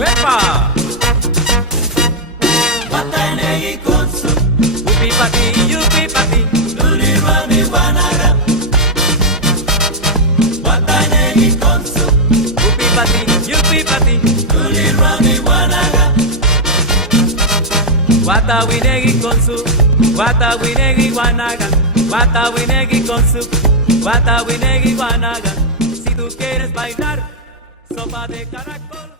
¡Uepa! Watanegi konsu, Upi pati, yupi pati. nulirwani wanaga. Watanegi konsu, Upi pati, yupi pati. nulirwani wanaga. Wata winegi konsu, wata winegi wanaga. Wata winegi konsu, wata winegi wanaga. Si tú quieres bailar, sopa de caracol.